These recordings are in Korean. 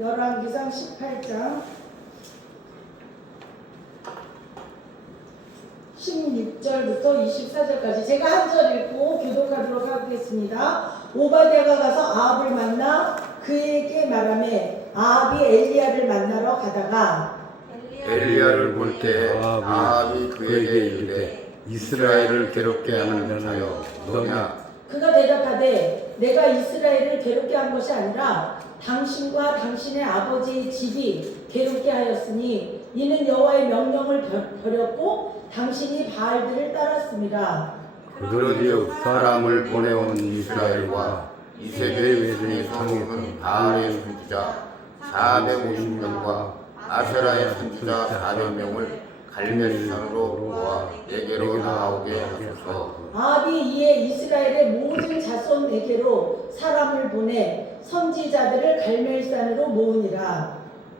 열왕기상 18장 16절부터 24절까지 제가 한 절 읽고 교독하도록 하겠습니다. 오바댜가 가서 아합을 만나 그에게 말하매 아합이 엘리야를 만나러 가다가 엘리야를 볼 때 아합이 그에게 이르되 이스라엘을 괴롭게 하는 자여 너냐? 그가 대답하되 내가 이스라엘을 괴롭게 한 것이 아니라 당신과 당신의 아버지의 집이 괴롭게 하였으니 이는 여호와의 명령을 버렸고 당신이 바알들을 따랐습니다. 그러리요 사람을 보내온 이스라엘과 이세벨 외중의 성읍은 바알의 선지자 450명과 아세라의 선지자 400명을 갈멜산으로 모아 내게로 나오게 하소서. 아합이 이에 이스라엘의 모든 자손에게로 사람을 보내 선지자들을 갈멜산으로 모으니라.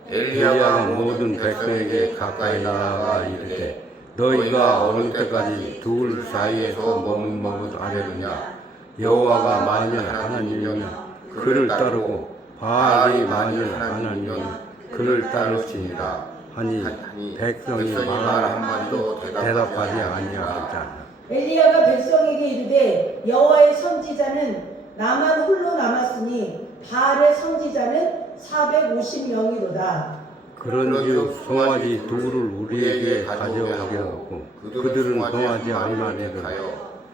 엘리야가 모든 백성에게 가까이 나아가 이르되 너희가 어느 때까지 둘 사이에서 머뭇머뭇하려느냐? 여호와가 만일 하나님이면 그를 따르고 바알이 만일 하나님이면 그를 따를지니라 하니 백성이 말 한마디도 대답하지 아니하였다. 엘리야가 백성에게 이르되 여호와의 선지자는 나만 홀로 남았으니 바알의 선지자는 450명이로다. 그런즉 송아지 둘을 우리에게 가져오게 하고 그들은 송아지 알마리를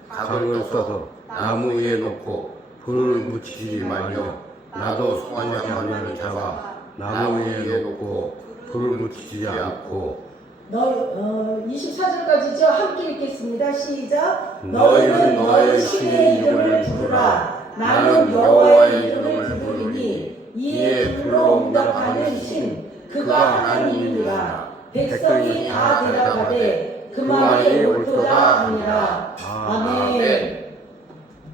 각을 써서 나무 위에 놓고 불을 붙이지 말며 나도 송아지 알마리를 잡아 나무 위에 놓고 불을 붙이지 않고 24절까지죠. 함께 읽겠습니다. 시작. 너희는 너희 신의 이름을 부르라. 나는 여호와의 이름을 부르니 이에 불로 응답하는 신 그가 하나님이니라. 백성이 다 대답하되 그 말이 옳도다 하니라. 아멘.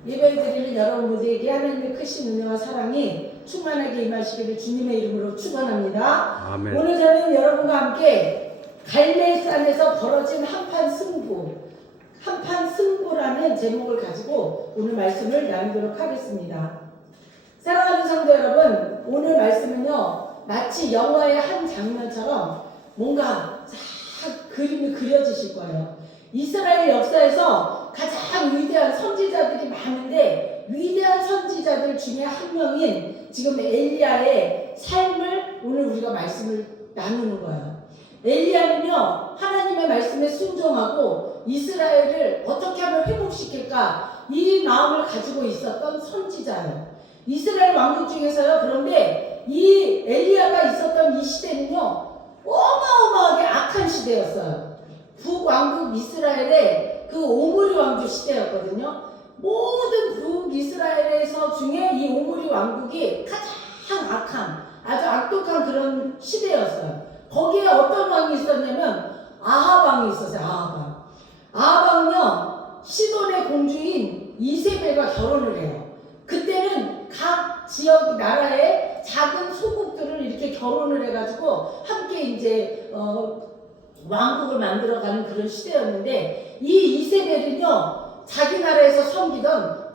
예배드리는 여러분 모두에게 하나님의 크신 은혜와 사랑이 충만하게 임하시기를 주님의 이름으로 축원합니다. 아멘. 오늘 저는 여러분과 함께 갈멜산에서 벌어진 한판 승부라는 제목을 가지고 오늘 말씀을 나누도록 하겠습니다. 사랑하는 성도 여러분, 오늘 말씀은요 마치 영화의 한 장면처럼 뭔가 싹 그림이 그려지실 거예요. 이스라엘 역사에서 가장 위대한 선지자들이 많은데 위대한 선지자들 중에 한 명인 지금 엘리야의 삶을 오늘 우리가 말씀을 나누는 거예요. 엘리야는요 하나님의 말씀에 순종하고 이스라엘을 어떻게 하면 회복시킬까 이 마음을 가지고 있었던 선지자예요. 이스라엘 왕국 중에서요. 그런데 이 엘리야가 있었던 이 시대는요 어마어마하게 악한 시대였어요. 북왕국 이스라엘의 그 오므리 왕조 시대였거든요. 모든 북이스라엘에서 중에 이 오므리 왕국이 가장 악한 아주 악독한 그런 시대였어요. 거기에 어떤 왕이 있었냐면 아합 왕이 있었어요. 아합 왕은요 시돈의 공주인 이세벨과 결혼을 해요. 그때는 각 지역 나라의 작은 소국들을 이렇게 결혼을 해가지고 함께 이제 왕국을 만들어가는 그런 시대였는데 이 이세벨은요 자기 나라에서 섬기던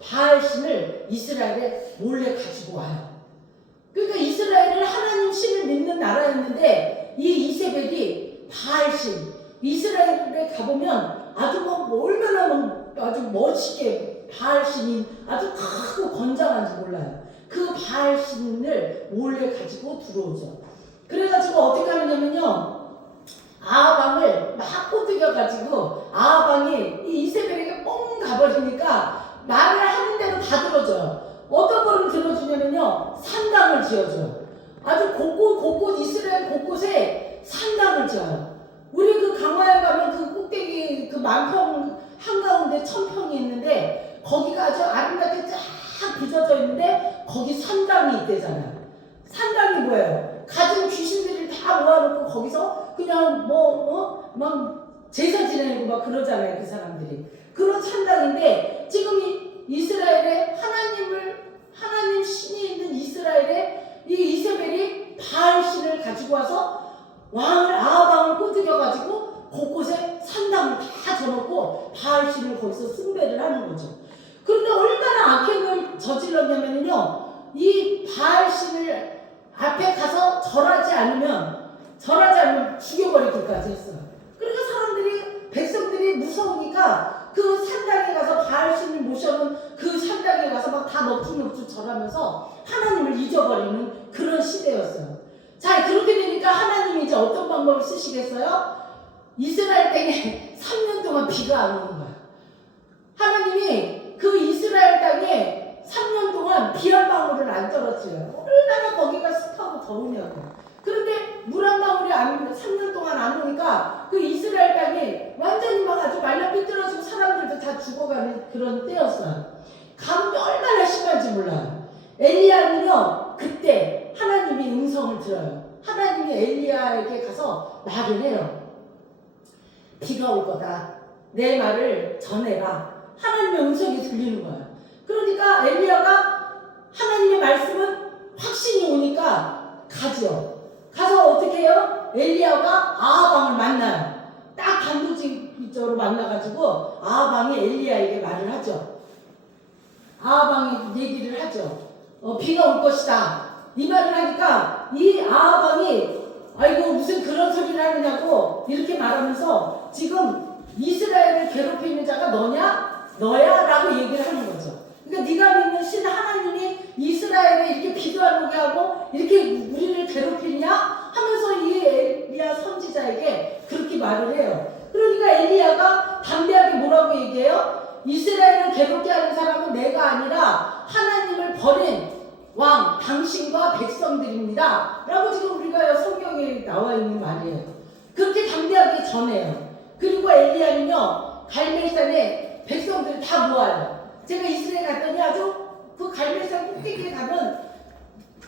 바알신을 이스라엘에 몰래 가지고 와요. 그러니까 이스라엘은 하나님 신을 믿는 나라였는데 이 이세벨이 바알신 이스라엘에 가보면 아주 얼마나 아주 멋있게 바알신이 아주 크고 건장한지 몰라요. 그 바알신을 몰래 가지고 들어오죠. 그래가지고 어떻게 하느냐면요 아합왕을 막 꼬드겨가지고 아합왕이 이 이세벨에게 뻥 가버리니까 말을 하는 대로 다 들어줘요. 어떤 거를 들어주냐면요 산당을 지어줘요. 아주 곳곳 이스라엘 곳곳에 산당을 지어요. 우리 그 강화에 가면 그 꼭대기 그 만평 한가운데 1000평이 있는데 거기가 아주 아름답게 쫙 빚어져 있는데 거기 산당이 있대잖아요. 산당이 뭐예요? 가진 귀신들을 다 모아놓고 거기서 그냥 막 제사 지내고 막 그러잖아요. 그 사람들이. 그런 산당인데 지금 이 이스라엘에 하나님 신이 있는 이스라엘에 이 이세벨이 바알 신을 가지고 와서 아합 왕을 꼬드겨가지고 곳곳에 산당을 다 져놓고 바알 신을 거기서 숭배를 하는 거죠. 그런데 얼마나 악행을 저질렀냐면요 이 바알 신을 않으면 절하지 않으면 죽여버리기까지 했어요. 그러니까 사람들이 백성들이 무서우니까 그 산당에 가서 바알 신을 모셔놓은 그 산당에 가서 막 다 넙죽넙죽 절하면서 하나님을 잊어버리는 그런 시대였어요. 자, 그렇게 되니까 하나님이 이제 어떤 방법을 쓰시겠어요? 이스라엘 땅에 3년 동안 비가 안 오는 거야. 하나님이 그 이스라엘 땅에 3년 동안 비 한 방울을 안 떨어뜨려요. 얼마나 거기가 습하고 더우냐고. 그런데 물 한 방울이 3년 동안 안 오니까 그 이스라엘 땅이 완전히 막 아주 말라 삐뚤어지고 사람들도 다 죽어가는 그런 때였어요. 가뭄이 얼마나 심한지 몰라요. 엘리야는요, 그때 하나님이 음성을 들어요. 하나님이 엘리야에게 가서 말을 해요. 비가 올 거다. 내 말을 전해라. 하나님의 음성이 들리는 거예요. 그러니까 엘리야가 하나님의 말씀은 확신이 오니까 가죠. 가서 어떻게 해요? 엘리야가 아하방을 만나요. 딱 단도직입적으로 만나가지고 아하방이 엘리야에게 말을 하죠. 아하방이 얘기를 하죠. 비가 올 것이다. 이 말을 하니까 이 아하방이 아이고 무슨 그런 소리를 하느냐고 이렇게 말하면서 지금 이스라엘을 괴롭히는 자가 너냐? 너야? 라고 얘기를 하는 거죠. 그러니까 네가 믿는 신 하나님이 이스라엘에 이렇게 비도 안 오게 하고 이렇게 우리를 괴롭히냐? 하면서 이 엘리야 선지자에게 그렇게 말을 해요. 그러니까 엘리야가 담대하게 뭐라고 얘기해요? 이스라엘을 괴롭게 하는 사람은 내가 아니라 하나님을 버린 왕, 당신과 백성들입니다. 라고 지금 우리가 성경에 나와 있는 말이에요. 그렇게 담대하게 전해요. 그리고 엘리야는요, 갈멜산에 백성들을 다 모아요. 제가 이스라엘 갔더니 아주 그 갈멜산 꼭대기에 가면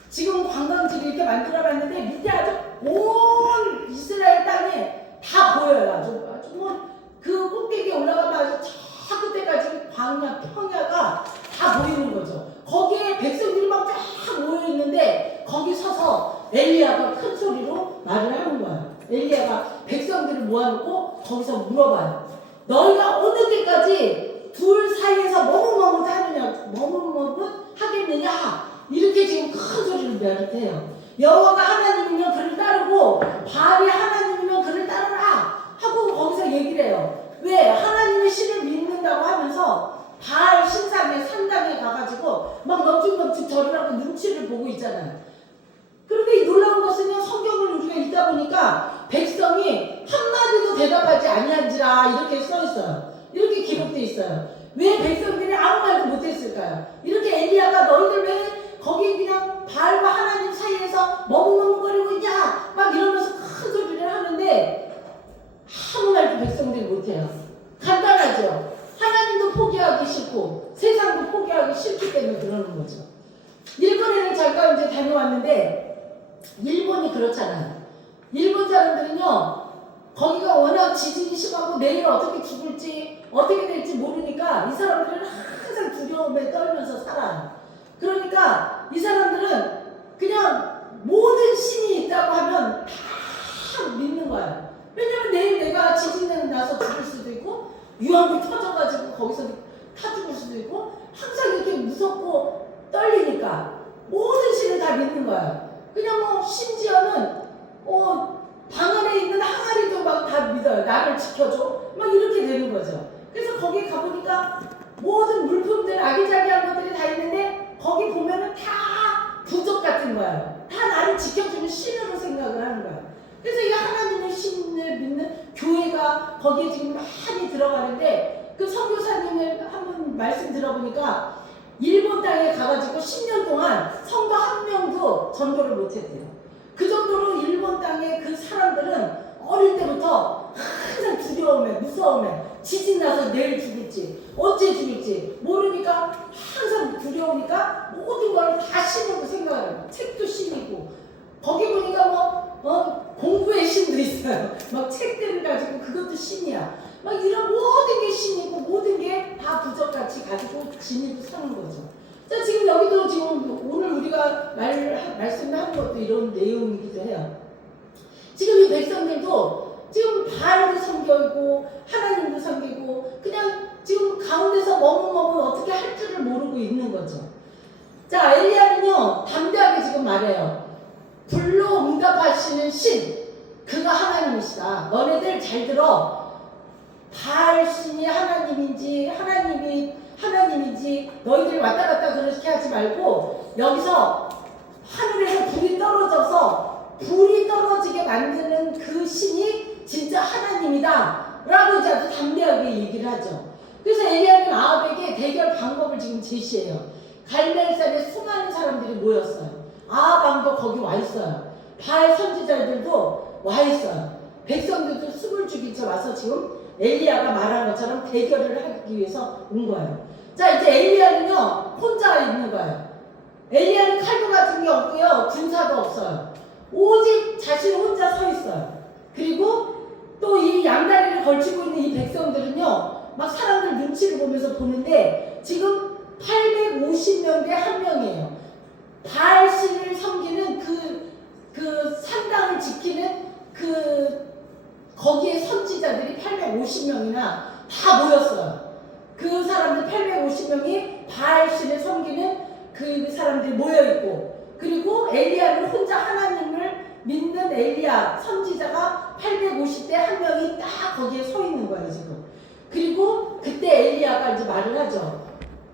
지금 관광지를 이렇게 만들어놨는데 밑에 아주 온 이스라엘 땅에 다 보여요. 아주 뭐 그 꼭대기에 올라가면 아주 저 끝에까지 광야, 평야가 다 보이는 거죠. 거기에 백성들이 막 쫙 모여있는데 거기 서서 엘리야가 큰 소리로 말을 하는 거예요. 엘리야가 백성들을 모아놓고 거기서 물어봐요. 너희가 어느 때까지 둘 사이에서 머뭇머뭇 하겠느냐? 이렇게 지금 큰 소리를 말해요. 여호와가 하나님이면 그를 따르고 바알이 하나님이면 그를 따르라 하고 거기서 얘기를 해요. 왜? 하나님의 신을 믿는다고 하면서 바알 신상에 산당에 가가지고 막 넙죽넙죽 절이라고 눈치를 보고 있잖아요. 그런데 이 놀라운 것은요, 성경을 우리가 읽다 보니까 백성이 한마디도 대답하지 아니한지라 이렇게 써있어요. 이렇게 기록되어 있어요. 왜 백성들이 아무 말도 못했을까요? 이렇게 엘리야가 너희들 왜 거기 그냥 바알과 하나님 사이에서 머뭇머뭇거리고 있냐 막 이러면서 큰 소리를 하는데 아무 말도 백성들이 못해요. 간단하죠. 하나님도 포기하기 싫고 세상도 포기하기 싫기 때문에 그러는 거죠. 일본에는 잠깐 이제 다녀왔는데 일본이 그렇잖아요. 일본 사람들은요, 거기가 워낙 지진이 심하고 내일 어떻게 죽을지 어떻게 될지 모르니까 이 사람들은 항상 두려움에 떨면서 살아요. 그러니까 이 사람들은 그냥 모든 신이 있다고 하면 다 믿는 거예요. 왜냐면 내일 내가 지진에 나서 죽을 수도 있고 유황이 터져가지고 거기서 타 죽을 수도 있고 항상 이렇게 무섭고 떨리니까 모든 신을 다 믿는 거예요. 그냥 뭐 심지어는 방 안에 있는 항아리도 막 다 믿어요. 나를 지켜줘 막 이렇게 되는 거죠. 그래서 거기 가보니까 모든 물품들 아기자기한 것들이 다 있는데 거기 보면은 다 부적 같은 거예요. 다 나를 지켜주는 신으로 생각을 하는 거예요. 그래서 이 하나님의 신을 믿는 교회가 거기에 지금 많이 들어가는데 그 선교사님을 한번 말씀 들어보니까 일본 땅에 가가지고 10년 동안 성도 한 명도 전도를 못했대요. 그 정도로 일본 땅의 그 사람들은 어릴 때부터 항상 두려움에 무서움에 지진 나서 내일 죽을지 어째 죽을지 모르니까 항상 두려우니까 모든 걸 다 신으로 생각해요. 책도 신이고 거기 보니까 공부의 신도 있어요. 막 책들을 가지고 그것도 신이야. 막 이런 모든 게 신이고 모든 게 다 부적같이 가지고 지니고 사는 거죠. 자, 지금 여기도 지금 오늘 우리가 말씀하는 것도 이런 내용이기도 해요. 지금 이 백성들도 지금 바알도 섬기고 하나님도 섬기고 그냥 지금 가운데서 머뭇머뭇 어떻게 할 줄을 모르고 있는 거죠. 자, 엘리야는요 담대하게 지금 말해요. 불로 응답하시 하시는 신, 그가 하나님이시다. 너네들 잘 들어. 바알 신이 하나님인지 하나님인지 너희들이 왔다 갔다 그렇게 하지 말고 여기서 하늘에서 불이 떨어지게 만드는 그 신이 진짜 하나님이다 라고 이제 아주 담대하게 얘기를 하죠. 그래서 엘리야는 아합에게 대결 방법을 지금 제시해요. 갈멜산에 수많은 사람들이 모였어요. 아합 왕도 거기 와 있어요. 바알 선지자들도 와 있어요. 백성들도 숨을 죽인 채 와서 지금 엘리야가 말한 것처럼 대결을 하기 위해서 온 거예요. 자, 이제 엘리야는요 혼자 있는 거예요. 엘리야는 칼도 같은 게 없고요, 군사도 없어요. 오직 자신 혼자 서 있어요. 그리고 또 이 양다리를 걸치고 있는 이 백성들은요 막 사람들 눈치를 보면서 보는데 지금 850명 대 1명이에요. 바알신을 섬기는 그 산당을 지키는 거기에 선지자들이 850명이나 다 모였어요. 그 사람들 850명이 바알신을 섬기는 그 사람들이 모여있고, 그리고 엘리야를 혼자 하나님을 믿는 엘리야 선지자가 850대 1명이 딱 거기에 서 있는 거예요 지금. 그리고 그때 엘리야가 이제 말을 하죠.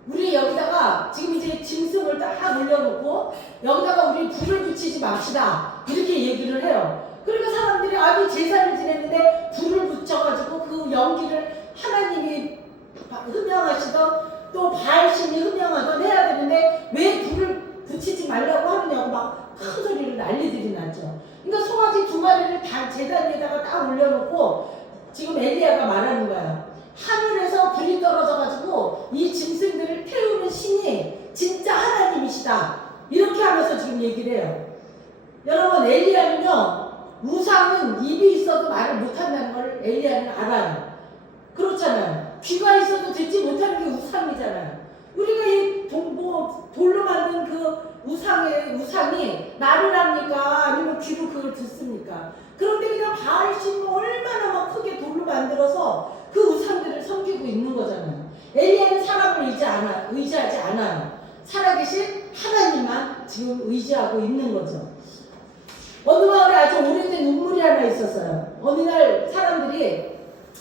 우리 여기다가 지금 이제 짐승을 딱 올려놓고 여기다가 우리 불을 붙이지 맙시다 이렇게 얘기를 해요. 그러니까 사람들이 아니 제사를 지냈는데 불을 붙여가지고 그 연기를 하나님이 흠명하시던 또 바알신이 흠명하던 해야 되는데 왜 불을 붙이지 말라고 하느냐고 막 큰 소리로 난리들이 나죠. 그러니까 송아지 2마리를 다 제단 위에다가 딱 올려놓고 지금 엘리야가 말하는 거야. 하늘에서 불이 떨어져가지고 이 짐승들을 태우는 신이 진짜 하나님이시다 이렇게 하면서 지금 얘기를 해요. 여러분, 엘리야는요 우상은 입이 있어도 말을 못한다는 걸 엘리야는 알아요. 그렇잖아요. 귀가 있어도 듣지 못하는 게 우상이잖아요. 우리가 이 돌로 만든 그 우상이 말을 합니까? 아니면 귀로 그걸 듣습니까? 그런데 그냥 바알신은 얼마나 막 크게 돌로 만들어서 그 우상들을 섬기고 있는 거잖아요. 엘리야는 사람을 의지하지 않아요. 살아계신 하나님만 지금 의지하고 있는 거죠. 어느 마을에 아주 오래된 우물이 하나 있었어요. 어느 날 사람들이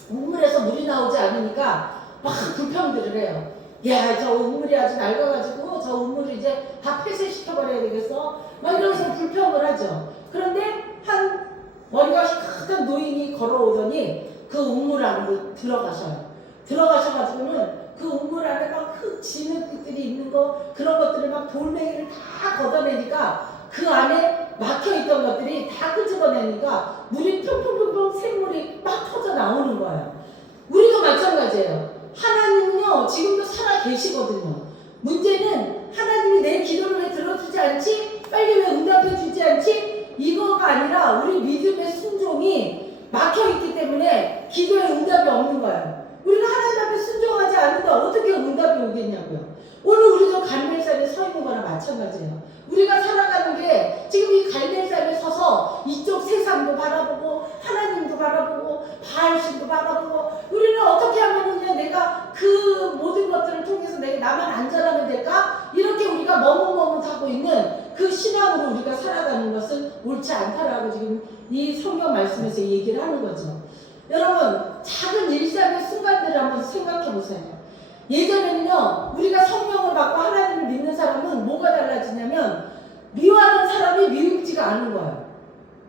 우물에서 물이 나오지 않으니까 막 불평들을 해요. 야, 저 우물이 아주 낡아가지고 저 우물을 이제 다 폐쇄시켜버려야 되겠어? 막 이러면서 불평을 하죠. 그런데 한 머리가 큰 노인이 걸어오더니 그 우물 안으로 들어가셔가지고는 그 우물 안에 막 흙 지는 것들이 있는 거, 그런 것들을 막 돌멩이를 다 걷어내니까 그 안에 막혀있던 것들이 다 끄집어내니까 물이 퐁퐁퐁퐁 샘물이 막 터져 나오는 거예요. 우리도 마찬가지예요. 하나님은요 지금도 살아 계시거든요. 문제는 하나님이 내 기도를 왜 들어주지 않지? 빨리 왜 응답해 주지 않지? 이거가 아니라 우리 믿음의 순종이 막혀있기 때문에 기도에 응답이 없는 거예요. 우리가 하나님 앞에 순종하지 않는데 어떻게 응답이 오겠냐고요. 오늘 우리도 갈멜산에 서 있는 거나 마찬가지예요. 우리가 살아가는 게 지금 이 갈멜산에 서서 이쪽 세상도 바라보고 하나님도 바라보고 바알신도 바라보고 우리는 어떻게 하면 그냥 내가 그 모든 것들을 통해서 내가 나만 안전하면 될까? 이렇게 우리가 머뭇머뭇하고 있는 그 신앙으로 우리가 살아가는 것은 옳지 않다라고 지금 이 성경 말씀에서 얘기를 하는 거죠. 여러분, 작은 일상의 순간들을 한번 생각해 보세요. 예전에는요 우리가 성령을 받고 하나님을 믿는 사람은 뭐가 달라지냐면 미워하는 사람이 미움지가 않은 거예요.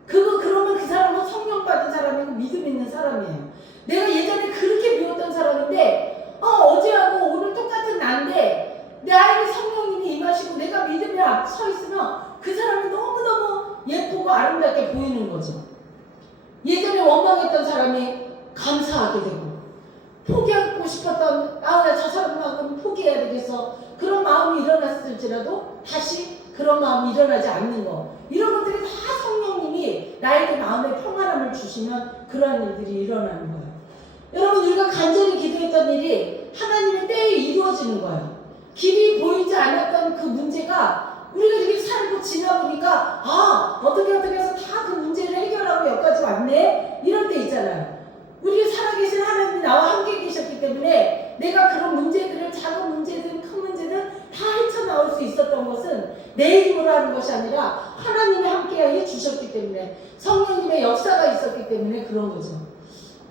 그러면 그 사람은 성령 받은 사람이고 믿음 있는 사람이에요. 내가 예전에 그렇게 미웠던 사람인데 어제하고 오늘 똑같은 나인데 나에게 성령님이 임하시고 내가 믿음에 서 있으면 그 사람이 너무너무 예쁘고 아름답게 보이는 거죠. 예전에 원망했던 사람이 감사하게 되고 포기하고 싶었던 저 사람하고는 포기해야 되겠어 그런 마음이 일어났을지라도 다시 그런 마음이 일어나지 않는 거, 이런 것들이 다 성령님이 나에게 마음의 평안함을 주시면 그러한 일들이 일어나는 거예요. 여러분, 우리가 간절히 기도했던 일이 하나님의 때에 이루어지는 거예요. 길이 보이지 않았던 그 문제가 우리가 이렇게 살고 지나보니까 어떻게 해서 다 그 문제를 해결하고 여기까지 왔네? 이럴 때 있잖아요. 우리가 살아계신 하나님이 나와 함께 계셨기 때문에 내가 그런 문제들을 작은 문제든 큰 문제든 다 헤쳐나올 수 있었던 것은 내 힘으로 하는 것이 아니라 하나님이 함께 함께해 주셨기 때문에 성령님의 역사가 있었기 때문에 그런 거죠.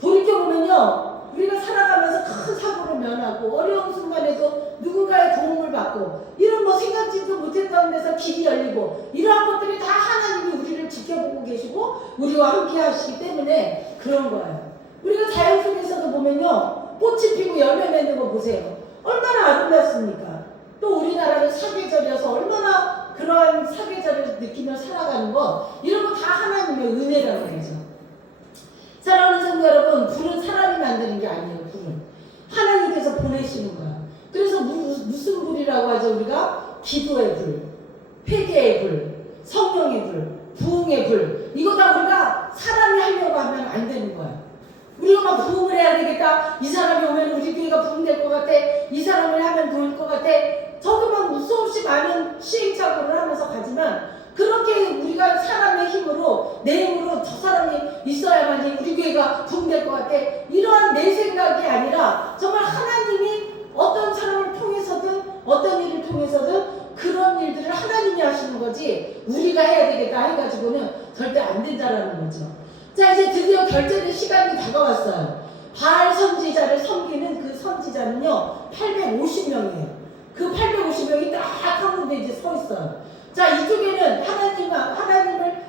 돌이켜보면요, 우리가 살아가면서 큰 사고를 면하고 어려운 순간에도 누군가의 도움을 받고 이런 뭐 생각지도 못했던 데서 길이 열리고 이러한 것들이 다 하나님이 우리를 지켜보고 계시고 우리와 함께 하시기 때문에 그런 거예요. 우리가 자연 속에서도 보면요, 꽃이 피고 열매 맺는 거 보세요. 얼마나 아름답습니까? 또 우리나라는 사계절이어서 얼마나 그러한 사계절을 느끼며 살아가는 것, 이런 거 다 하나님의 은혜라는 거죠. 사랑하는 성도 여러분, 불은 사람이 만드는 게 아니에요. 불은 하나님께서 보내시는 거야. 그래서 무슨 불이라고 하죠? 우리가 기도의 불, 회개의 불, 성령의 불, 부흥의 불, 이거 다 우리가 사람이 하려고 하면 안 되는 거야. 우리가 막 부흥을 해야 되겠다, 이 사람이 오면 우리 교회가 부흥될 것 같아, 이 사람을 하면 도울 것 같아, 저도 막 무수없이 많은 시행착오를 하면서 가지만, 그렇게 우리가 사람의 힘으로, 내 힘으로 저 사람이 있어야만이 우리 교회가 부흥될 것 같아, 이러한 내 생각이 아니라 정말 하나님이 어떤 사람을 통해서든 어떤 일을 통해서든 그런 일들을 하나님이 하시는 거지 우리가 해야 되겠다 해가지고는 절대 안 된다라는 거죠. 자, 이제 드디어 결전의 시간이 다가왔어요. 바알 선지자를 섬기는 그 선지자는요 850명이에요. 그 850명이 딱 한 군데 이제 서 있어요. 자, 이쪽에는 하나님을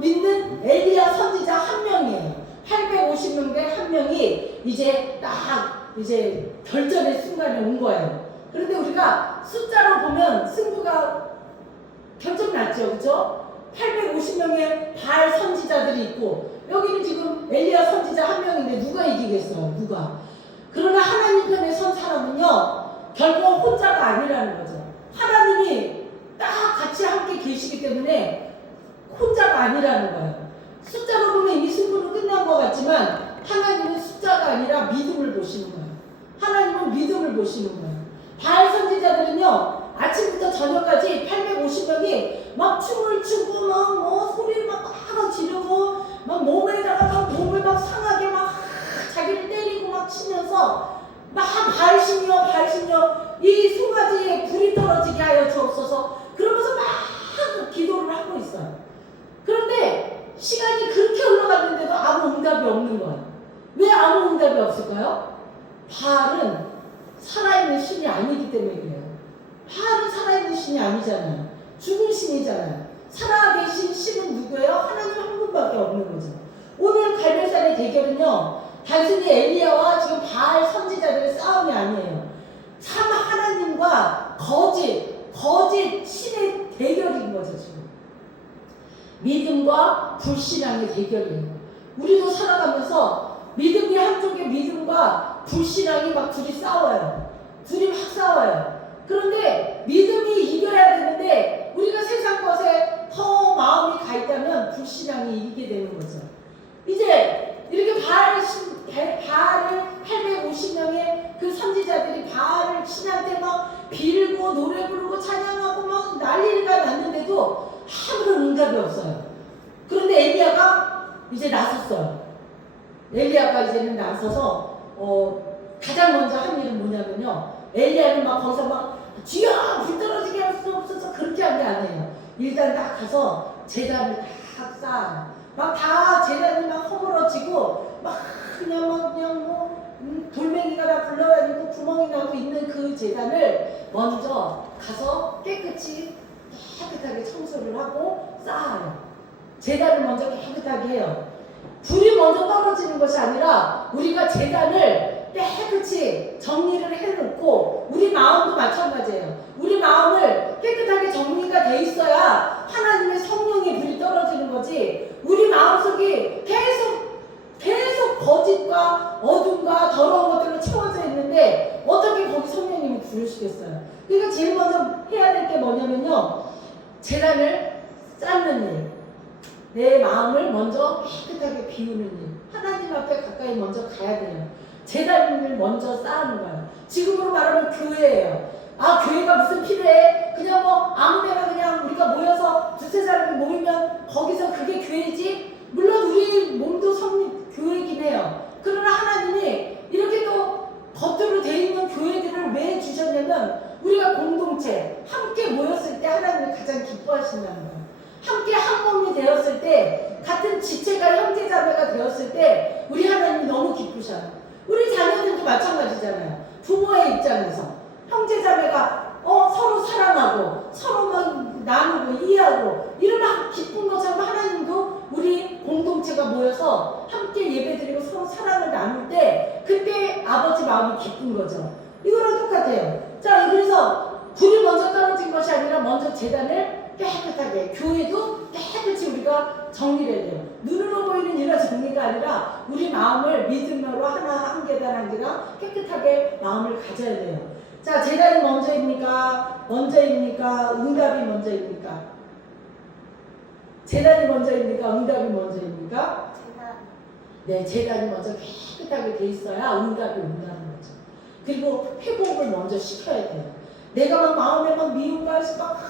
믿는 엘리야 선지자 한 명이에요. 850명 대 한 명이 이제 딱 이제 결전의 순간에 온 거예요. 그런데 우리가 숫자로 보면 승부가 결정 났죠, 그렇죠? 850명의 바알 선지자들이 있고 여기는 지금 엘리야 선지자 한 명인데 누가 이기겠어요? 누가? 그러나 하나님 편에 선 사람은요 결코 혼자가 아니라는 거죠. 하나님이 딱 같이 함께 계시기 때문에 혼자가 아니라는 거예요. 숫자로 보면 이미 승부는 끝난 것 같지만 하나님은 숫자가 아니라 믿음을 보시는 거예요. 하나님은 믿음을 보시는 거예요. 바알 선지자들은요 아침부터 저녁까지 850명이 막 춤을 추고 막 소리를 막 지르고 막 몸에다가 막 몸을 막 상하게 막 자기를 때리고 막 치면서 막 발신여 이 송아지에 불이 떨어지게 하여 주옵소서 그러면서 막 기도를 하고 있어요. 그런데 시간이 그렇게 흘러갔는데도 아무 응답이 없는 거예요. 왜 아무 응답이 없을까요? 바알은 살아있는 신이 아니기 때문에 그래요. 바알은 살아있는 신이 아니잖아요. 죽은 신이잖아요. 살아계신 신은 누구예요? 하나님 한 분밖에 없는 거죠. 오늘 갈멜산의 대결은요 단순히 엘리야와 지금 바알 선지자들의 싸움이 아니에요. 참 하나님과 거짓 신의 대결인 거죠. 지금 믿음과 불신앙의 대결이에요. 우리도 살아가면서 믿음이 한쪽에 믿음과 불신앙이 막 둘이 싸워요. 둘이 막 싸워요. 그런데 믿음이 이겨야 되는데 우리가 세상 것에 더 마음이 가 있다면 불신앙이 이기게 되는 거죠. 이제 이렇게 바알을 850명의 그 선지자들이 바알을 신한테 막 빌고 노래 부르고 찬양하고 막 난리가 났는데도 아무런 응답이 없어요. 그런데 엘리야가 이제 나섰어요. 엘리야가 이제는 나서서 가장 먼저 한 일은 뭐냐면요. 엘리야는 막 거기서 막 주여 불 떨어지게 할 수 없어서 그렇게 한 게 아니에요. 일단 딱 가서 제단을 딱 쌓아요. 막 다 제단이 막 허물어지고 막 그냥 돌멩이가 다 굴러다니고 구멍이 나고 있는 그 제단을 먼저 가서 깨끗하게 청소를 하고 쌓아요. 제단을 먼저 깨끗하게 해요. 불이 먼저 떨어지는 것이 아니라 우리가 제단을 깨끗이 정리를 해놓고 우리 마음도 마찬가지예요. 우리 마음을 깨끗하게 정리가 돼 있어야 하나님의 성령의 불이 떨어지는 거지. 우리 마음속이 계속 거짓과 어둠과 더러운 것들로 채워져 있는데 어떻게 거기 성령님이 부르시겠어요? 그러니까 제일 먼저 해야 될 게 뭐냐면요. 제단을 쌓는 일. 내 마음을 먼저 깨끗하게 비우는 일. 하나님 앞에 가까이 먼저 가야 돼요. 제단을 먼저 쌓는 거예요. 지금으로 말하면 교회예요. 아, 교회가 무슨 필요해? 그냥 아무데나 그냥 우리가 모여서 두세 사람이 모이면 거기서 그게 교회지? 물론 우리 몸도 교회이긴 해요. 그러나 하나님이 이렇게 또 겉으로 돼 있는 교회들을 왜 주셨냐면 우리가 공동체 함께 모였을 때 하나님이 가장 기뻐하신다는 거예요. 함께 한 한 몸이 되었을 때, 같은 지체가 형제자매가 되었을 때 우리 하나님이 너무 기쁘셔요. 우리 자녀들도 마찬가지잖아요. 부모의 입장에서 형제자매가 서로 사랑하고 서로 막 나누고 이해하고 이러면 기쁜 것처럼 하나님도 우리 공동체가 모여서 함께 예배드리고 서로 사랑을 나눌 때 그때 아버지 마음이 기쁜 거죠. 이거랑 똑같아요. 자, 그래서 불이 먼저 떨어진 것이 아니라 먼저 제단을 깨끗하게, 교회도 깨끗이 우리가 정리를 해야 돼요. 눈으로 보이는 이런 정리가 아니라 우리 마음을 믿음으로 하나 한 계단 한 계단 깨끗하게 마음을 가져야 돼요. 자, 제단이 먼저입니까? 먼저입니까? 응답이 먼저입니까? 제단이 먼저입니까? 응답이 먼저입니까? 네, 제단이 먼저 깨끗하게 돼 있어야 응답이 온다는 거죠. 그리고 회복을 먼저 시켜야 돼요. 내가 막 마음에 막 미움과 막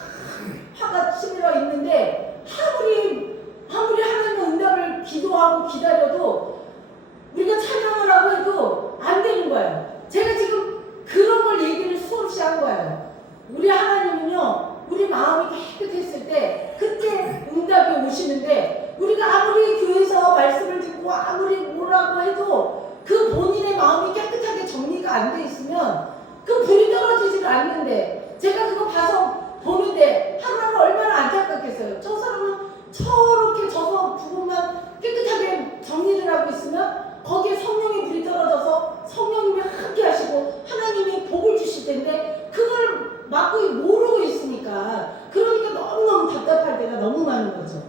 화가 치밀어 있는데 아무리 하나님의 응답을 기도하고 기다려도 우리가 찬양을 하고 해도 안 되는 거예요. 제가 지금 그런 걸 얘기를 수없이 한 거예요. 우리 하나님은요, 우리 마음이 깨끗했을 때 그때 응답이 오시는데 우리가 아무리 교회에서 말씀을 듣고 아무리 뭐라고 해도 그 본인의 마음이 깨끗하게 정리가 안 돼 있으면 그 불이 떨어지지를 않는데, 제가 그거 봐서 보는데 하루하루 얼마나 안타깝겠어요. 저 사람은 저렇게 저거 부분만 깨끗하게 정리를 하고 있으면 거기에 성령의 불이 떨어져서 성령님이 함께 하시고 하나님이 복을 주실 텐데 그걸 막고 모르고 있으니까, 그러니까 너무너무 답답할 때가 너무 많은 거죠.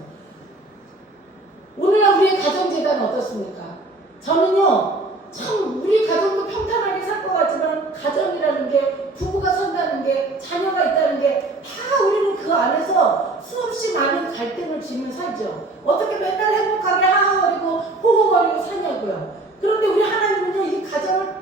오늘날 우리의 가정재단은 어떻습니까? 저는요, 참 우리 가정도 평탄하게 살 것 같지만 가정이라는 게, 부부가 산다는 게, 자녀가 있다는 게 다 우리는 그 안에서 수없이 많은 갈등을 지면 살죠. 어떻게 맨날 행복하게 하하거리고 호호거리고 사냐고요. 그런데 우리 하나님은요, 이 가정을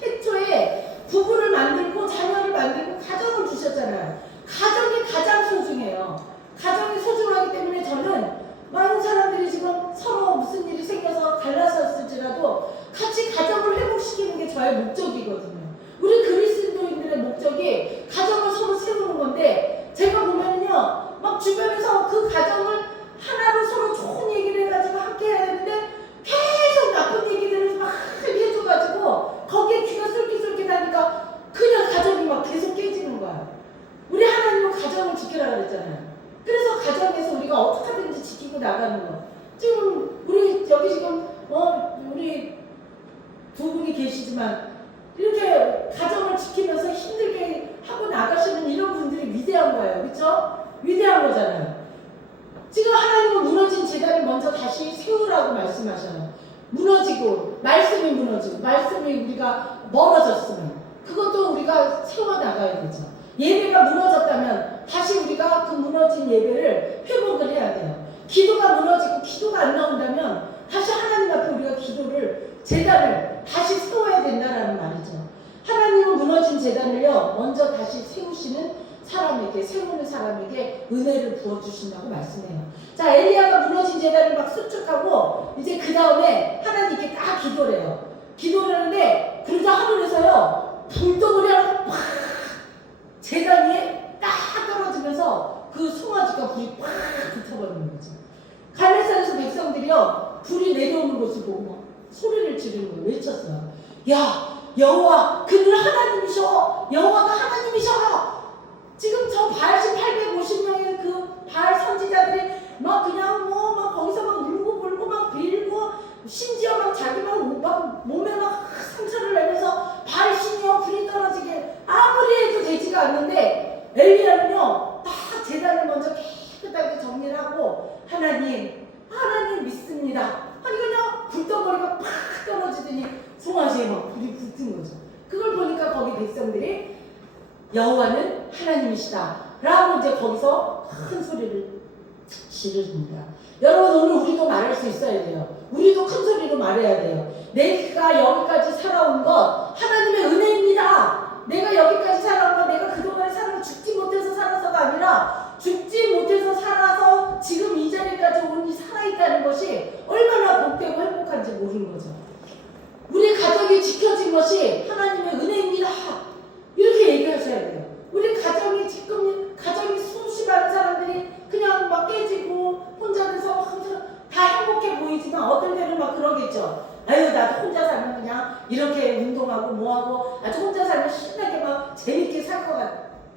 태초에 부부를 만들고 자녀를 만들고 가정을 주셨잖아요. 가정이 가장 소중해요. 가정이 소중하기 때문에 저는 많은 사람들이 지금 서로 무슨 일이 생겨서 갈라섰을지라도 같이 가정을 회복시키는 게 저의 목적이거든요. 우리 그리스도인들의 목적이 가정을 서로 세우는 건데, 제가 보면요, 막 주변에서 그 가정을 하나로 서로 좋은 얘기를 해가지고 함께 해야 되는데 계속 나쁜 얘기들을 막 해줘가지고 거기에 귀가 쏠깃쏠깃하니까 그냥 가정이 막 계속 깨지는 거야. 우리 하나님은 가정을 지키라 그랬잖아요. 그래서 가정에서 우리가 어떻게 하든지 지키고 나가는 거. 지금 우리 여기 지금 우리 두 분이 계시지만 이렇게 가정을 지키면서 힘들게 하고 나가시는 이런 분들이 위대한 거예요. 그렇죠? 위대한 거잖아요. 지금 하나님은 무너진 제단을 먼저 다시 세우라고 말씀하셔요. 무너지고 말씀이 무너지고 말씀이 우리가 멀어졌으면 그것도 우리가 세워나가야 되죠. 예배가 무너졌다면 다시 우리가 그 무너진 예배를 회복을 해야 돼요. 기도가 무너지고 기도가 안 나온다면 다시 하나님 앞에 우리가 기도를, 제단을 다시 세워야 된다라는 말이죠. 하나님은 무너진 제단을요, 먼저 다시 세우시는 사람에게, 세우는 사람에게 은혜를 부어주신다고 말씀해요. 자, 엘리야가 무너진 제단을 막 수축하고 이제 그 다음에 하나님께 딱 기도를 해요. 기도를 하는데 그러자 하늘에서요, 불덩어리 하나 팍 제단 위에 딱 떨어지면서 그 송아지가 불이 팍 붙어버리는 거죠. 갈멜산에서 백성들이요, 불이 내려오는 것을 보고 막 소리를 지르는 거예요. 외쳤어요. 야, 여호와 그는 하나님이셔. 여호와가 하나님이셔. 지금 저 바알신 850명의 그 바알 선지자들이 막 그냥 막 거기서 막 울고 불고 막 빌고, 심지어 막 자기 막 몸에 막 상처를 내면서 바알신이여 불이 떨어지게 아무리 해도 되지가 않는데, 엘리야는요 딱 제단을 먼저 깨끗하게 정리를 하고 하나님 믿습니다. 아니 그냥 불덩어리가 팍 떨어지더니 송아지에 막 불이 붙은 거죠. 그걸 보니까 거기 백성들이 여호와는 하나님이시다 라고 이제 거기서 큰 소리를 지르십니다. 여러분, 오늘 우리도 말할 수 있어야 돼요. 우리도 큰 소리로 말해야 돼요. 내가 여기까지 살아온 건 하나님의 은혜입니다. 내가 여기까지 살아온 건 내가 그동안에 죽지 못해서 살아서가 아니라, 죽지 못해서 살아서 지금 이 자리까지 오니 살아있다는 것이 얼마나 복되고 행복한지 모르는 거죠. 우리 가족이 지켜진 것이 하나님의 은혜입니다. 이렇게 얘기하셔야 돼요. 우리 가정이 지금 가정이 수없이 많은 사람들이 그냥 막 깨지고 혼자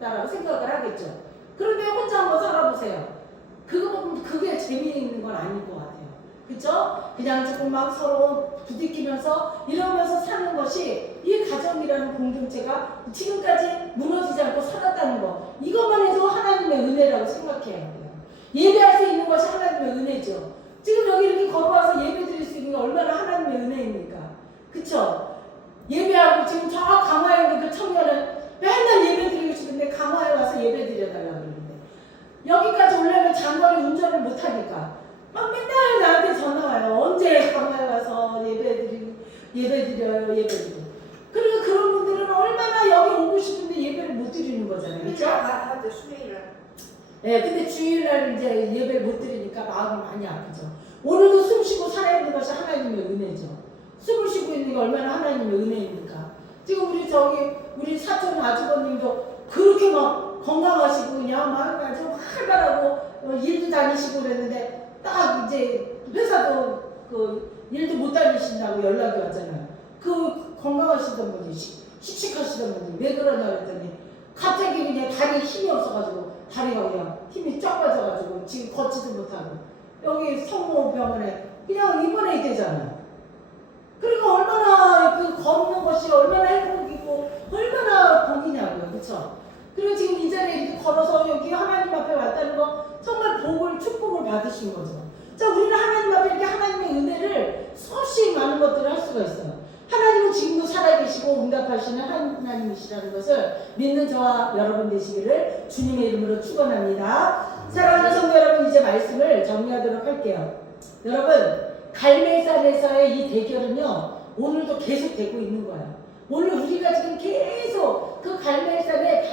있다라고 생각을 하겠죠. 그런데 혼자 한번 살아보세요. 그게 재미있는 건 아닐 것 같아요. 그쵸? 그냥 조금 막 서로 부딪히면서 이러면서 사는 것이 이 가정이라는 공동체가 지금까지 무너지지 않고 살았다는 거, 이것만 해도 하나님의 은혜라고 생각해야 돼요. 예배할 수 있는 것이 하나님의 은혜죠. 지금 여기 이렇게 걸어와서 예배 드릴 수 있는 게 얼마나 하나님의 은혜입니까? 그쵸? 예배하고 지금 저 강화에 있는 그 청년은 맨날 예배 드리고 싶은데 강화에 와서 예배 드려달라고 그러는데 여기까지 오려면 장거리 운전을 못하니까 막 맨날 나한테 전화 와요. 언제 강화에 와서 예배 드려요. 그리고 그런 분들은 얼마나 여기 오고 싶은데 예배를 못 드리는 거잖아요. 그쵸? 수요일날. 네, 근데 주일날 이제 예배를 못 드리니까 마음이 많이 아프죠. 오늘도 숨 쉬고 살아있는 것이 하나님의 은혜죠. 숨을 쉬고 있는 게 얼마나 하나님의 은혜입니까? 지금 우리 사촌 아주버님도 그렇게 막 건강하시고 그냥 막 아주 활발하고 일도 다니시고 그랬는데 딱 이제 회사도 그 일도 못 다니신다고 연락이 왔잖아요. 그 건강하시던 분이 씩씩하시던 분이 왜 그러냐 그랬더니 갑자기 그냥 다리에 힘이 없어가지고 다리가 그냥 힘이 쫙 빠져가지고 지금 걷지도 못하고 여기 성모병원에 그냥 입원해야 되잖아요. 그러니까 얼마나 그 걷는 것이 얼마나 행복이고 얼마나 복이냐고요. 그쵸? 그리고 지금 이 자리에 이렇게 걸어서 여기 하나님 앞에 왔다는 거 정말 축복을 받으신 거죠. 자, 우리는 하나님 앞에 이렇게 하나님의 은혜를 수없이 많은 것들을 할 수가 있어요. 하나님은 지금도 살아계시고 응답하시는 하나님이시라는 것을 믿는 저와 여러분 되시기를 주님의 이름으로 축원합니다. 사랑하는 성도 여러분, 이제 말씀을 정리하도록 할게요. 여러분, 갈멜산에서의 이 대결은요, 오늘도 계속 되고 있는 거예요. 오늘 우리가 지금 계속 그 갈멜산에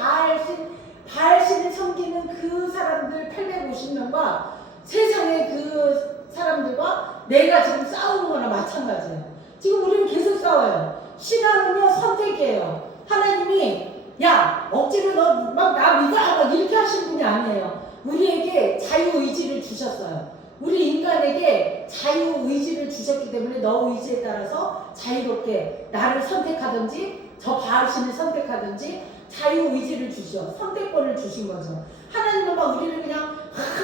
바알신을 섬기는 그 사람들 850명과 세상의 그 사람들과 내가 지금 싸우는 거나 마찬가지예요. 지금 우리는 계속 싸워요. 신앙은요, 선택이에요. 하나님이 야 억지로 너 막 나 믿어 막 이렇게 하신 분이 아니에요. 우리에게 자유의지를 주셨어요. 우리 인간에게 자유의지를 주셨기 때문에 너 의지에 따라서 자유롭게 나를 선택하든지 저 바알신을 선택하든지 자유의지를 주셔 선택권을 주신 거죠. 하나님은 막 우리를 그냥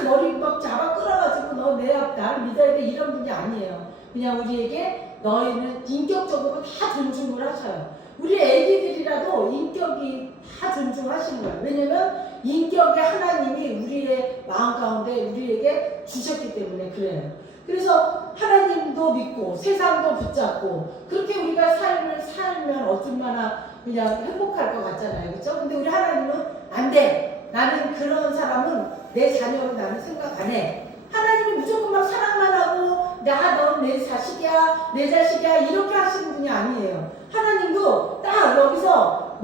머리 막 잡아 끌어가지고 너 나를 믿어야 돼 이런 분이 아니에요. 그냥 우리에게 너희는 인격적으로 다 존중을 하셔요. 우리 애기들이라도 인격이 다 존중하시는 거예요. 왜냐면 인격의 하나님이 우리의 마음 가운데 우리에게 주셨기 때문에 그래요. 그래서 하나님도 믿고 세상도 붙잡고 그렇게 우리가 삶을 살면 얼마나 그냥 행복할 것 같잖아요. 그렇죠? 근데 우리 하나님은 안 돼. 나는 그런 사람은 내 자녀로 나는 생각 안 해. 하나님이 무조건 막 사랑만 하고 넌 내 자식이야 내 자식이야 이렇게 하시는 분이 아니에요. 하나님도 딱 여기서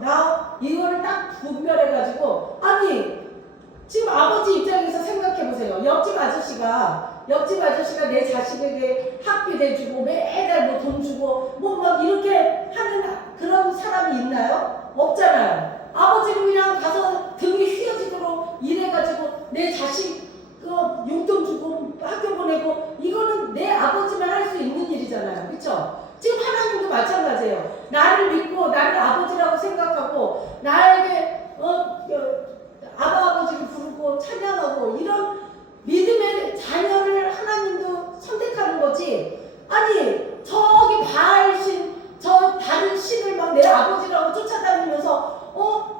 나 이거를 딱 분별해가지고 아니 지금 아버지 입장에서 생각해보세요. 옆집 아저씨가 내 자식에게 학비 대주고 매달 뭐 돈 주고 뭐 막 이렇게 하는 그런 사람이 있나요? 없잖아요. 아버지는 그냥 가서 등이 휘어지도록 일해가지고 내 자식 용돈 주고 학교 보내고 이거는 내 아버지만 할 수 있는 일이잖아요. 그렇죠? 지금 하나님도 마찬가지예요. 나를 믿고 나를 아버지라고 생각하고 나에게 아버지를 부르고 찬양하고 이런 믿음의 자녀를 하나님도 선택하는 거지. 아니 저기 바알신 저 다른 신을 막 내 아버지라고 쫓아다니면서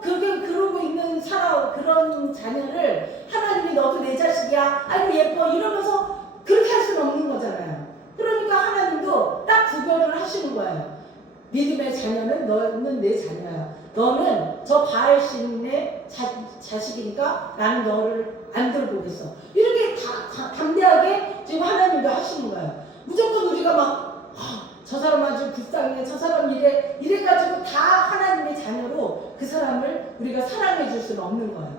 그렇게 그러고 있는 그런 자녀를 하나님이 너도 내 자식이야 아이고 예뻐 이러면서 그렇게 할 수는 없는 거잖아요. 그러니까 하나님도 딱 구별을 하시는 거예요. 믿음의 자녀는 너는 내 자녀야. 너는 저 바알신의 자식이니까 나는 너를 안 돌보겠어. 이렇게 담대하게 지금 하나님도 하시는 거예요. 무조건 우리가 막 저 사람 아주 불쌍해 저 사람 이래가지고 다 하나님의 자녀로 그 사람을 우리가 사랑해 줄 수는 없는 거예요.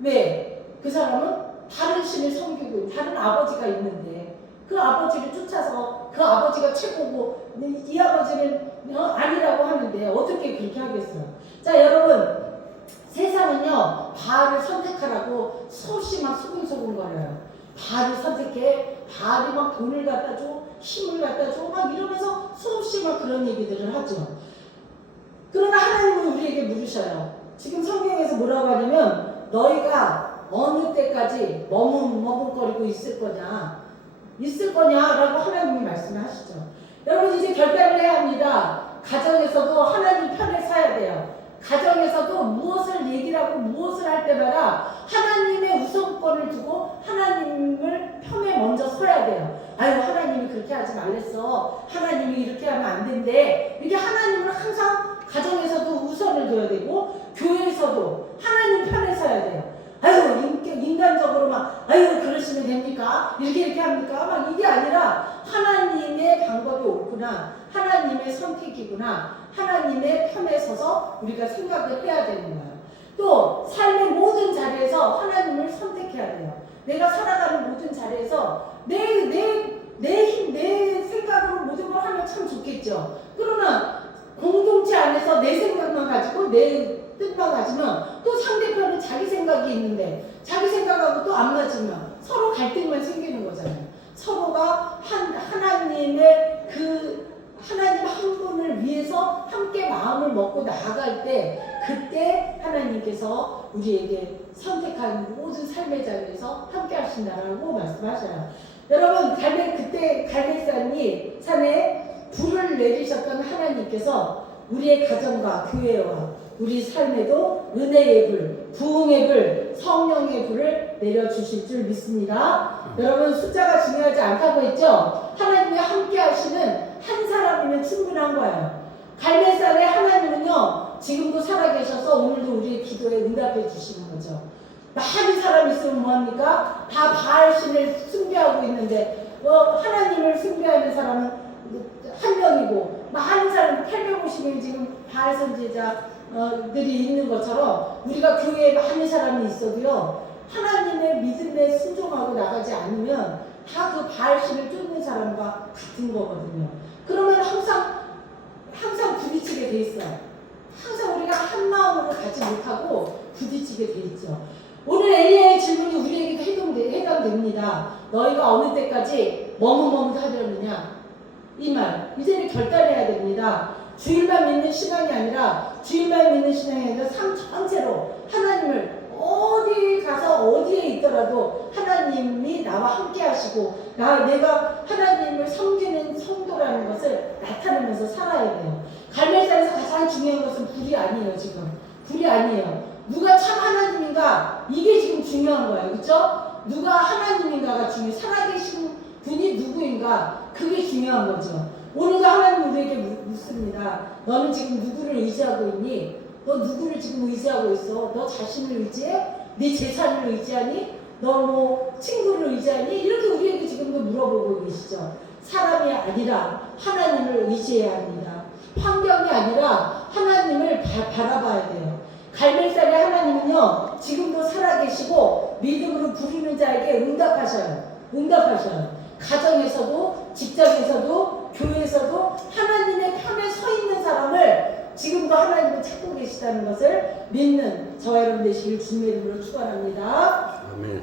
왜? 그 사람은 다른 신을 섬기고 다른 아버지가 있는데 그 아버지를 쫓아서 그 아버지가 최고고 이 아버지는 아니라고 하는데 어떻게 그렇게 하겠어요. 자 여러분 세상은요 바알을 선택하라고 수없이 막 소근소근 거려요. 바알을 선택해 바알이 막 돈을 갖다 줘 힘을 갖다 줘 막 이러면서 수없이 막 그런 얘기들을 하죠. 그러나 하나님은 우리에게 물으셔요. 지금 성경에서 뭐라고 하냐면 너희가 어느 때까지 머뭇머뭇거리고 있을 거냐라고 하나님이 말씀하시죠. 여러분 이제 결단을 해야 합니다. 가정에서도 하나님 편에 서야 돼요. 가정에서도 무엇을 얘기를 하고 무엇을 할 때마다 하나님의 우선권을 두고 하나님을 편에 먼저 서야 돼요. 아유 하나님이 그렇게 하지 말랬어. 하나님이 이렇게 하면 안 된대. 이렇게 하나님을 항상 가정에서도 우선을 둬야 되고 교회에서도 하나님 편에 서야 돼요. 아유 인간적으로 막 아유 그러시면 됩니까? 이렇게 합니까? 막 이게 아니라 하나님의 방법이 옳구나. 하나님의 선택이구나. 하나님의 편에 서서 우리가 생각을 해야 되는 거예요. 또 삶의 모든 자리에서 하나님을 선택해야 돼요. 내가 살아가는 모든 자리에서 내 생각으로 모든 걸 하면 참 좋겠죠. 그러나 공동체 안에서 내 생각만 가지고 내 뜻만 가지면 또 상대편은 자기 생각이 있는데 자기 생각하고 또 안 맞으면 서로 갈등만 생기는 거잖아요. 서로가 하나님의 하나님 한 분을 위해서 함께 마음을 먹고 나아갈 때 그때 하나님께서 우리에게 선택한 모든 삶의 자리에서 함께 하신다라고 말씀하셔요. 여러분 그때 갈멜산에 불을 내리셨던 하나님께서 우리의 가정과 교회와 우리 삶에도 은혜의 불, 부흥의 불, 성령의 불을 내려주실 줄 믿습니다. 여러분 숫자가 중요하지 않다고 했죠? 하나님이 함께 하시는 한 사람이면 충분한 거예요. 갈멜산의 하나님은요 지금도 살아계셔서 오늘도 우리의 기도에 응답해 주시는 거죠. 많은 사람이 있으면 뭐합니까? 다 바알신을 숭배하고 있는데 하나님을 숭배하는 사람은 한 명이고 많은 사람 850명 지금 바알 선지자들이 있는 것처럼 우리가 교회에 많은 사람이 있어도요 하나님의 믿음에 순종하고 나가지 않으면 다 그 바알신을 쫓는 사람과 같은 거거든요. 그러면 항상 부딪히게 돼 있어요. 항상 우리가 한 마음으로 가지 못하고 부딪히게 돼 있죠. 오늘 엘리야의 질문이 우리에게도 해당됩니다. 너희가 어느 때까지 머뭇머뭇하려느냐? 이 말 이제는 결단해야 됩니다. 주일만 믿는 신앙이 아니라 삶 전체로 하나님을 어디 가서 어디에 있더라도 하나님이 나와 함께 하시고 내가 하나님을 섬기는 성도라는 것을 나타내면서 살아야 돼요. 갈멜산에서 가장 중요한 것은 불이 아니에요. 지금 불이 아니에요. 누가 참 하나님인가 이게 지금 중요한 거예요. 그렇죠? 누가 하나님인가가 중요해요. 살아계신 분이 누구인가 그게 중요한 거죠. 오늘도 하나님 우리에게 묻습니다. 너는 지금 누구를 의지하고 있니? 너 누구를 지금 의지하고 있어? 너 자신을 의지해? 네 재산을 의지하니? 너 뭐 친구를 의지하니? 이렇게 우리에게 지금도 물어보고 계시죠. 사람이 아니라 하나님을 의지해야 합니다. 환경이 아니라 하나님을 바라봐야 돼요. 갈멜산의 하나님은요 지금도 살아계시고 믿음으로 부르는 자에게 응답하셔요. 가정에서도 직장에서도 교회에서도 하나님의 편에 서 있는 사람을 지금도 하나님은 찾고 계시다는 것을 믿는 저와 여러분 되시길 주님의 이름으로 축원합니다. 아멘.